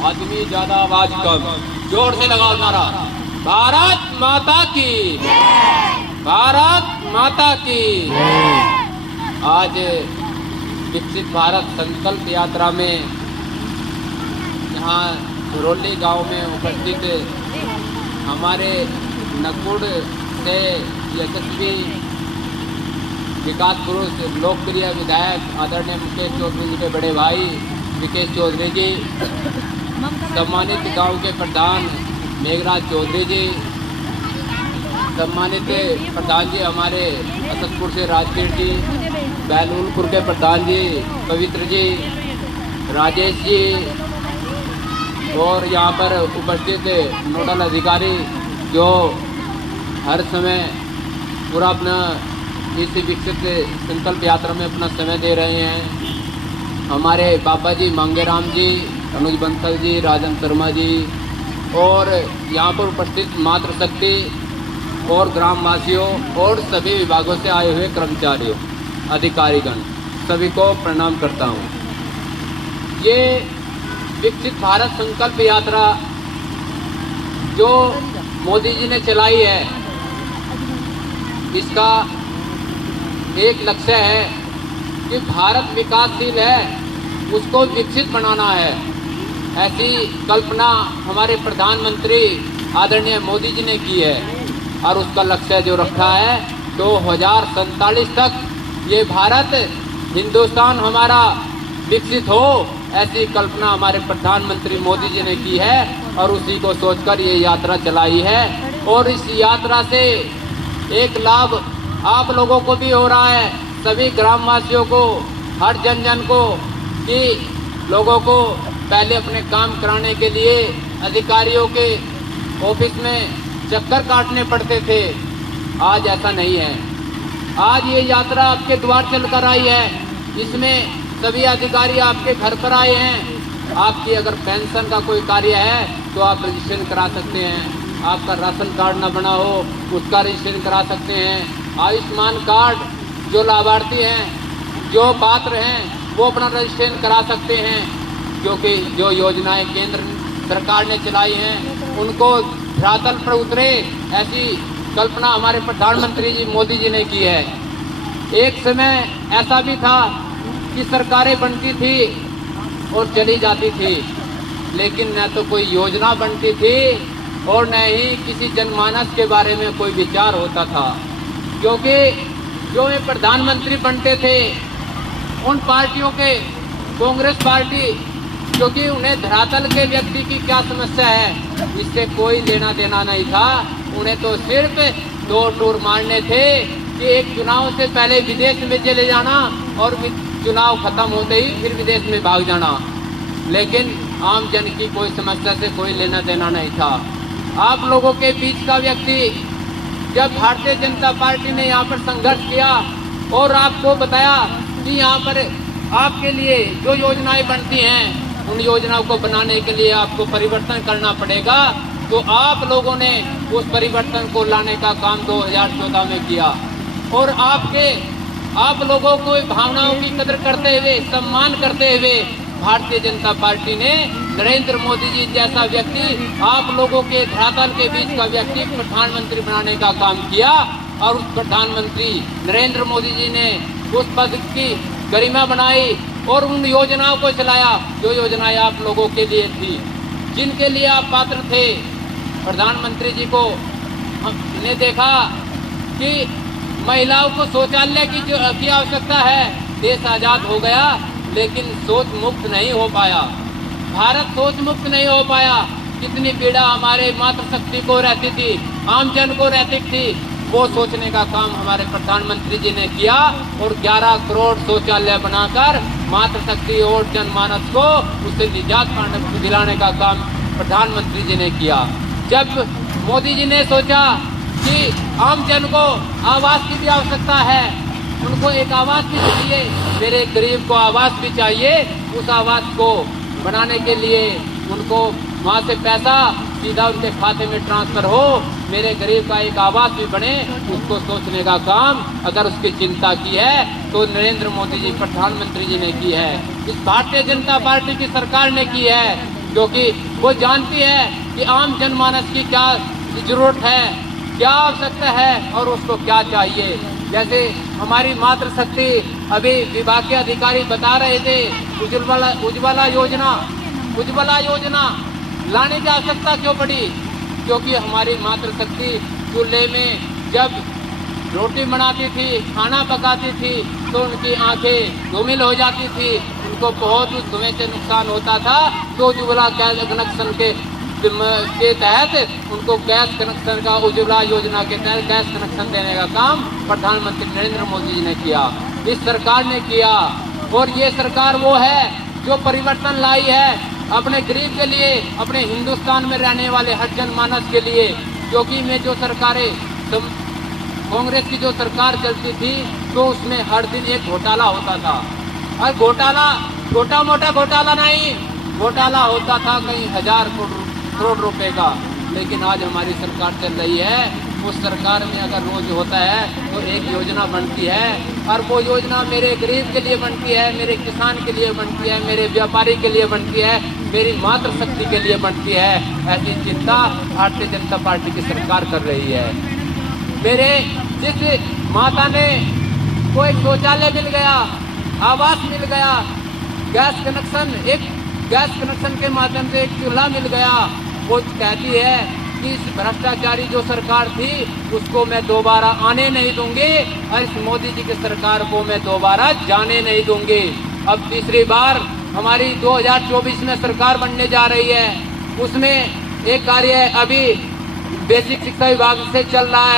आदमी ज्यादा आवाज कम, जोर से लगाओ नारा, भारत माता की, भारत माता की। आज विकसित भारत संकल्प यात्रा में यहाँ सुरौली गांव में उपस्थित हमारे नकुड़ से यशस्वी विकास पुरुष लोकप्रिय विधायक आदरणीय मुकेश चौधरी जी के बड़े भाई विकेश चौधरी जी, सम्मानित गांव के प्रधान मेघराज चौधरी जी, सम्मानित प्रधान जी हमारे असदपुर से राजवीर जी, बैलूलपुर के प्रधान जी पवित्र जी, राजेश जी और यहाँ पर उपस्थित नोडल अधिकारी जो हर समय पूरा अपना इस विकसित संकल्प यात्रा में अपना समय दे रहे हैं, हमारे बाबा जी मांगेराम जी, अनुज बंसल जी, राजन शर्मा जी और यहाँ पर उपस्थित मातृशक्ति और ग्रामवासियों और सभी विभागों से आए हुए कर्मचारियों अधिकारीगण सभी को प्रणाम करता हूँ। ये विकसित भारत संकल्प यात्रा जो मोदी जी ने चलाई है, इसका एक लक्ष्य है कि भारत विकासशील है, उसको विकसित बनाना है। ऐसी कल्पना हमारे प्रधानमंत्री आदरणीय मोदी जी ने की है और उसका लक्ष्य जो रखा है 2047 तक ये भारत हिंदुस्तान हमारा विकसित हो, ऐसी कल्पना हमारे प्रधानमंत्री मोदी जी ने की है और उसी को सोचकर ये यात्रा चलाई है। और इस यात्रा से एक लाभ आप लोगों को भी हो रहा है, सभी ग्रामवासियों को, हर जन जन को, कि लोगों को पहले अपने काम कराने के लिए अधिकारियों के ऑफिस में चक्कर काटने पड़ते थे, आज ऐसा नहीं है। आज ये यात्रा आपके द्वार चलकर आई है, इसमें सभी अधिकारी आपके घर पर आए हैं। आपकी अगर पेंशन का कोई कार्य है तो आप रजिस्ट्रेशन करा सकते हैं, आपका राशन कार्ड ना बना हो उसका रजिस्ट्रेशन करा सकते हैं, आयुष्मान कार्ड जो लाभार्थी हैं, जो पात्र हैं वो अपना रजिस्ट्रेशन करा सकते हैं, क्योंकि जो योजनाएं केंद्र सरकार ने चलाई हैं उनको धरातल पर उतरे, ऐसी कल्पना हमारे प्रधानमंत्री जी मोदी जी ने की है। एक समय ऐसा भी था कि सरकारें बनती थी और चली जाती थी, लेकिन न तो कोई योजना बनती थी और न ही किसी जनमानस के बारे में कोई विचार होता था, क्योंकि जो ये प्रधानमंत्री बनते थे उन पार्टियों के, कांग्रेस पार्टी, क्योंकि उन्हें धरातल के व्यक्ति की क्या समस्या है इससे कोई लेना देना नहीं था। उन्हें तो सिर्फ 2 टूर मारने थे कि एक चुनाव से पहले विदेश में चले जाना और चुनाव खत्म होते ही फिर विदेश में भाग जाना, लेकिन आम जन की कोई समस्या से कोई लेना देना नहीं था। आप लोगों के बीच का व्यक्ति, जब भारतीय जनता पार्टी ने यहाँ पर संघर्ष किया और आपको बताया कि यहाँ पर आपके लिए जो योजनाएं बनती हैं उन योजनाओं को बनाने के लिए आपको परिवर्तन करना पड़ेगा, तो आप लोगों ने उस परिवर्तन को लाने का काम 2014 में किया और आप लोगों को भावनाओं की कदर करते हुए, सम्मान करते हुए भारतीय जनता पार्टी ने नरेंद्र मोदी जी जैसा व्यक्ति, आप लोगों के धरातल के बीच का व्यक्ति प्रधानमंत्री बनाने का काम किया और उस प्रधानमंत्री नरेंद्र मोदी जी ने उस पद की गरिमा बनाई और उन योजनाओं को चलाया जो योजनाएं आप लोगों के लिए थी, जिनके लिए आप पात्र थे। प्रधानमंत्री जी को हमने देखा कि महिलाओं को शौचालय की आवश्यकता है, देश आज़ाद हो गया लेकिन सोच मुक्त नहीं हो पाया, भारत सोच मुक्त नहीं हो पाया। कितनी पीड़ा हमारे मातृशक्ति को रहती थी, आम जन को रहती थी, वो सोचने का काम हमारे प्रधानमंत्री जी ने किया और 11 करोड़ शौचालय बनाकर मातृशक्ति और जनमानस को उससे निजात दिलाने का काम प्रधानमंत्री जी ने किया। जब मोदी जी ने सोचा कि आम जन को आवास की भी आवश्यकता है, उनको एक आवास भी चाहिए, मेरे गरीब को आवास भी चाहिए, उस आवास को बनाने के लिए उनको वहाँ से पैसा सीधा उनके खाते में ट्रांसफर हो, मेरे गरीब का एक आवास भी बने, उसको सोचने का काम अगर उसकी चिंता की है तो नरेंद्र मोदी जी प्रधानमंत्री जी ने की है, इस भारतीय जनता पार्टी की सरकार ने की है। क्योंकि वो जानती है कि आम जनमानस की क्या जरूरत है, क्या आवश्यकता है और उसको क्या चाहिए। जैसे हमारी मातृशक्ति, अभी विभाग के अधिकारी बता रहे थे, उज्ज्वला योजना लाने की आवश्यकता क्यों पड़ी? क्योंकि हमारी मातृशक्ति चूल्हे में जब रोटी बनाती थी, खाना पकाती थी, तो उनकी आंखें धूमिल हो जाती थी, उनको बहुत उस धुएं से नुकसान होता था। तो उज्ज्वला गैस कनेक्शन के तहत उनको गैस कनेक्शन का, उज्ज्वला योजना के तहत गैस कनेक्शन देने का काम प्रधानमंत्री नरेंद्र मोदी जी ने किया, इस सरकार ने किया। और ये सरकार वो है जो परिवर्तन लाई है अपने गरीब के लिए, अपने हिंदुस्तान में रहने वाले हर जनमानस के लिए। क्योंकि में जो सरकारें, कांग्रेस की जो सरकार चलती थी, तो उसमें हर दिन एक घोटाला होता था। और घोटाला छोटा मोटा घोटाला नहीं, घोटाला होता था कई 1000 करोड़ रुपए का। लेकिन आज हमारी सरकार चल रही है, उस सरकार में अगर रोज होता है तो एक योजना बनती है, और वो योजना मेरे गरीब के लिए बनती है, मेरे किसान के लिए बनती है, मेरे व्यापारी के लिए बनती है, मेरी मातृशक्ति के लिए बनती है। ऐसी चिंता भारतीय जनता पार्टी की सरकार कर रही है। मेरे जिस माता ने को एक शौचालय मिल गया, आवास मिल गया, गैस कनेक्शन के माध्यम से एक चूल्हा मिल गया, वो कहती है कि इस भ्रष्टाचारी जो सरकार थी उसको मैं दोबारा आने नहीं दूंगी, और इस मोदी जी की सरकार को मैं दोबारा जाने नहीं दूंगी। अब तीसरी बार हमारी 2024 में सरकार बनने जा रही है, उसमें एक कार्य अभी बेसिक शिक्षा विभाग से चल रहा है।